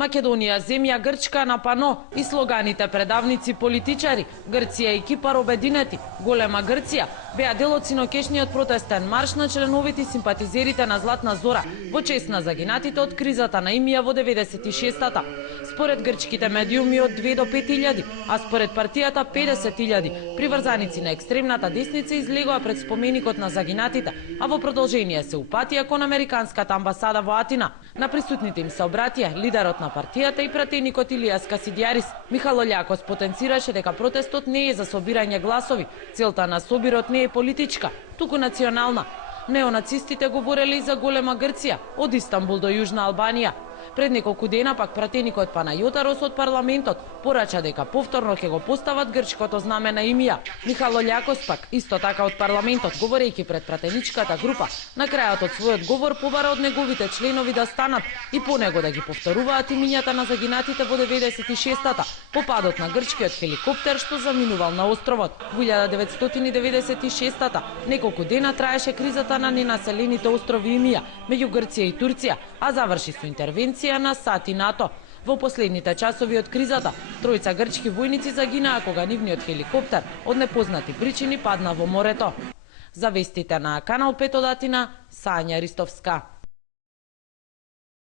Македонија земја Грчка на пано и слоганите предавници политичари Грција и Кипар обединети, голема Грција беа дел од синокешниот протестен марш на членовите и симпатизерите на Златна Зора во чест на загинатите од кризата на имија во 96-та. Според грчките медиуми од 2 до 5.000, а според партијата 50.000 приврзаници на екстремната десница излегоа пред споменикот на загинатите, а во продолжение се упатија кон американската амбасада во Атина. На присутните им се обратија лидерот на партијата и пратеникот Илијас Касидиарис. Михајло Љакос потенцираше дека протестот не е за собирање гласови, целта на собирот не е политичка, туку национална. Неонацистите говореле и за голема Грција, од Истанбул до Јужна Албанија. Пред неколку дена пак пратеникот Панајотарос од парламентот порача дека повторно ќе го постават грчкото знаме на имија. Михајло Љакос пак исто така од парламентот, говорејќи пред пратеничката група, на крајот од својот говор побара од неговите членови да станат и по него да ги повторуваат имињата на загинатите во 96-та по падот на грчкиот хеликоптер што заминувал на островот. Во 1996-та неколку дена траеше кризата на ненаселените острови имија меѓу Грција и Турција, а заврши со интервенција на САД и НАТО. Во последните часови од кризата, 3 грчки војници загинаа кога нивниот хеликоптер од непознати причини падна во морето. За вестите на Канал 5 од Атина, Сања Ристовска.